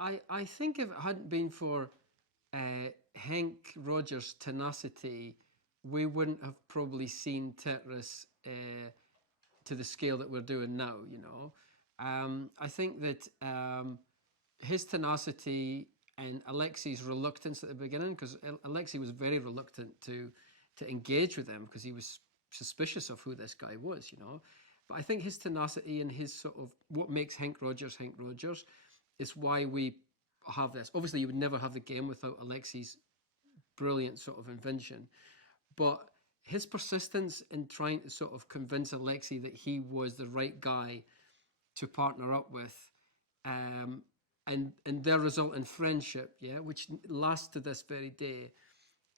I think if it hadn't been for Henk Rogers' tenacity, we wouldn't have probably seen Tetris to the scale that we're doing now, you know. I think that his tenacity and Alexey's reluctance at the beginning, because Alexey was very reluctant to engage with him because he was suspicious of who this guy was, you know. But I think his tenacity and his sort of what makes Henk Rogers is why we have this. Obviously, you would never have the game without Alexey's brilliant sort of invention, but his persistence in trying to sort of convince Alexey that he was the right guy to partner up with, and their resultant friendship, yeah, which lasts to this very day,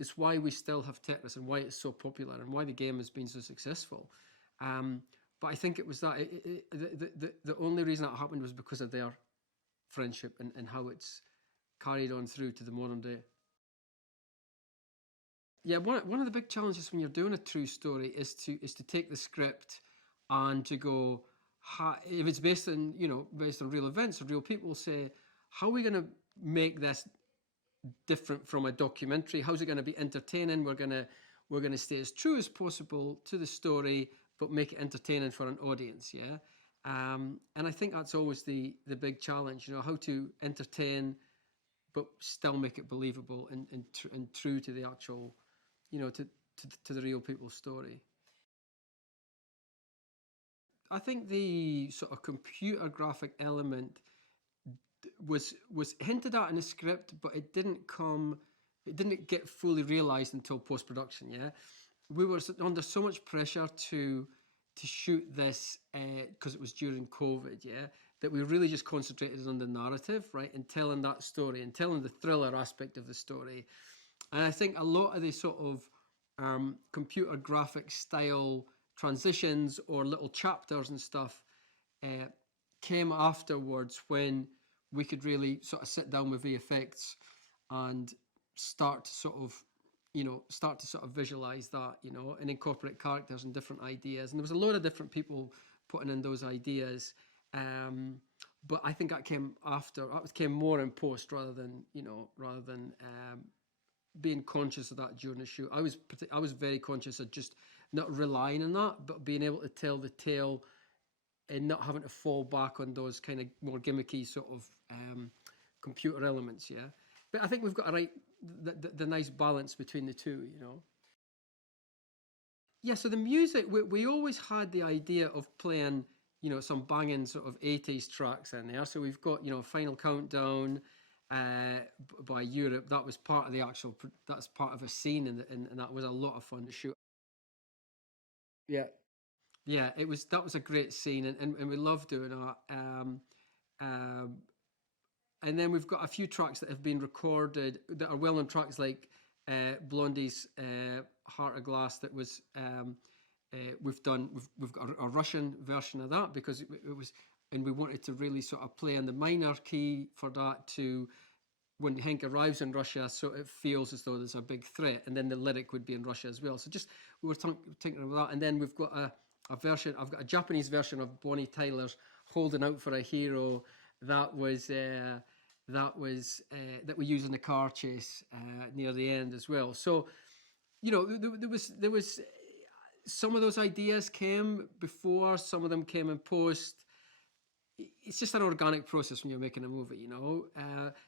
is why we still have Tetris and why it's so popular and why the game has been so successful. But I think it was that the only reason that happened was because of their friendship and how it's carried on through to the modern day. Yeah, one of the big challenges when you're doing a true story is to take the script and to go, if it's based on based on real events or real people, say, how are we going to make this different from a documentary? How's it going to be entertaining? We're gonna stay as true as possible to the story, but make it entertaining for an audience. Yeah, and I think that's always the big challenge. You know, how to entertain, but still make it believable and true to the actual, to the real people's story. I think the sort of computer graphic element was hinted at in the script, but it didn't get fully realized until post production. Yeah, we were under so much pressure to shoot this because it was during COVID. Yeah, that we really just concentrated on the narrative, right, and telling that story and telling the thriller aspect of the story. And I think a lot of the sort of computer graphic style transitions or little chapters and stuff came afterwards when we could really sort of sit down with VFX and start to sort of visualize that, and incorporate characters and different ideas. And there was a lot of different people putting in those ideas. But I think that came after. That came more in post rather than being conscious of that during the shoot. I was very conscious of just not relying on that, but being able to tell the tale and not having to fall back on those kind of more gimmicky sort of computer elements. Yeah, but I think we've got the nice balance between the two. Yeah, so the music, we always had the idea of playing, some banging sort of 80s tracks in there. So we've got, Final Countdown by Europe. That was part of that's part of a scene, and that was a lot of fun to shoot. Yeah. Yeah, that was a great scene, and we love doing that. And then we've got a few tracks that have been recorded that are well-known tracks, like Blondie's Heart of Glass. That was we've got a Russian version of that because it was, and we wanted to really sort of play on the minor key for that to when Henk arrives in Russia, so it feels as though there's a big threat, and then the lyric would be in Russia as well. So just we were thinking about that, and then we've got a version. I've got a Japanese version of Bonnie Tyler's "Holding Out for a Hero." That we use in the car chase near the end as well. So, there was some of those ideas came before, some of them came in post. It's just an organic process when you're making a movie.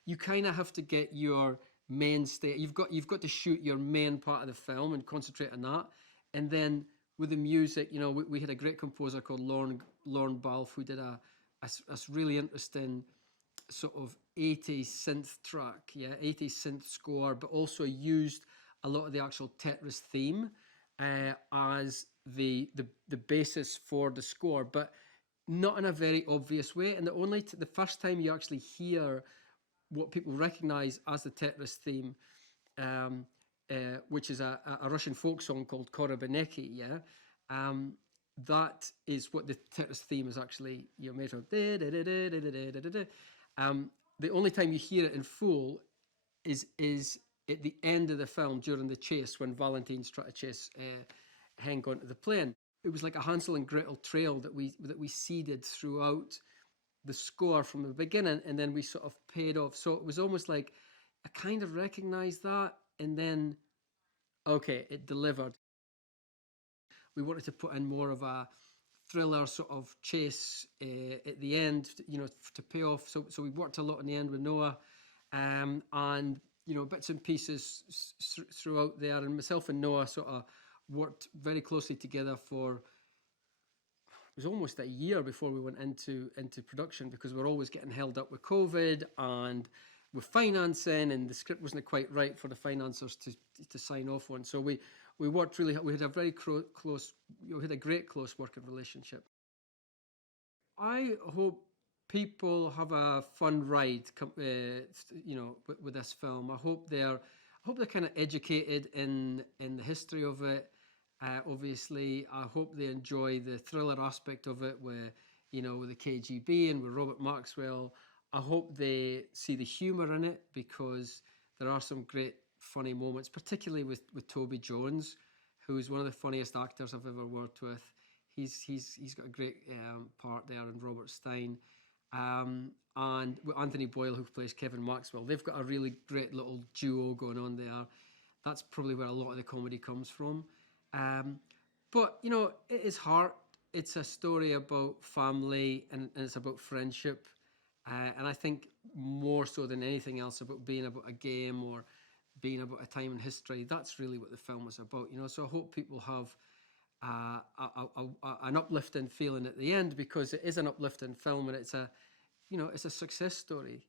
You kind of have to get your mainstay. You've got to shoot your main part of the film and concentrate on that, and then with the music, we had a great composer called Lorne Balfe who did a really interesting sort of 80s synth track, 80s synth score, but also used a lot of the actual Tetris theme as the basis for the score, but not in a very obvious way. And the first time you actually hear what people recognize as the Tetris theme, which is a Russian folk song called Korobeineki, that is what the Tetris theme is actually made of. The only time you hear it in full is at the end of the film during the chase when Valentine's trying to chase Henk onto the plane. It was like a Hansel and Gretel trail that we seeded throughout the score from the beginning, and then we sort of paid off. So it was almost like I kind of recognized that, and then okay, it delivered. We wanted to put in more of a thriller sort of chase at the end, to pay off. So we worked a lot in the end with Noah, and bits and pieces throughout there. And myself and Noah sort of worked very closely together for, it was almost a year before we went into production, because we were always getting held up with COVID and with financing, and the script wasn't quite right for the financiers to sign off on. So we worked really hard. We had a very close, we had a great close working relationship. I hope people have a fun ride, with this film. I hope they're kind of educated in the history of it. Obviously, I hope they enjoy the thriller aspect of it, with the KGB and with Robert Maxwell. I hope they see the humour in it, because there are some great funny moments, particularly with Toby Jones, who is one of the funniest actors I've ever worked with. He's got a great part there, and Robert Stein, and with Anthony Boyle, who plays Kevin Maxwell. They've got a really great little duo going on there. That's probably where a lot of the comedy comes from. But it is heart. It's a story about family, and it's about friendship, and I think more so than anything else about being about a game or being about a time in history. That's really what the film is about. So I hope people have an uplifting feeling at the end, because it is an uplifting film, and it's a success story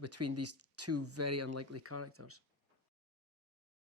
between these two very unlikely characters.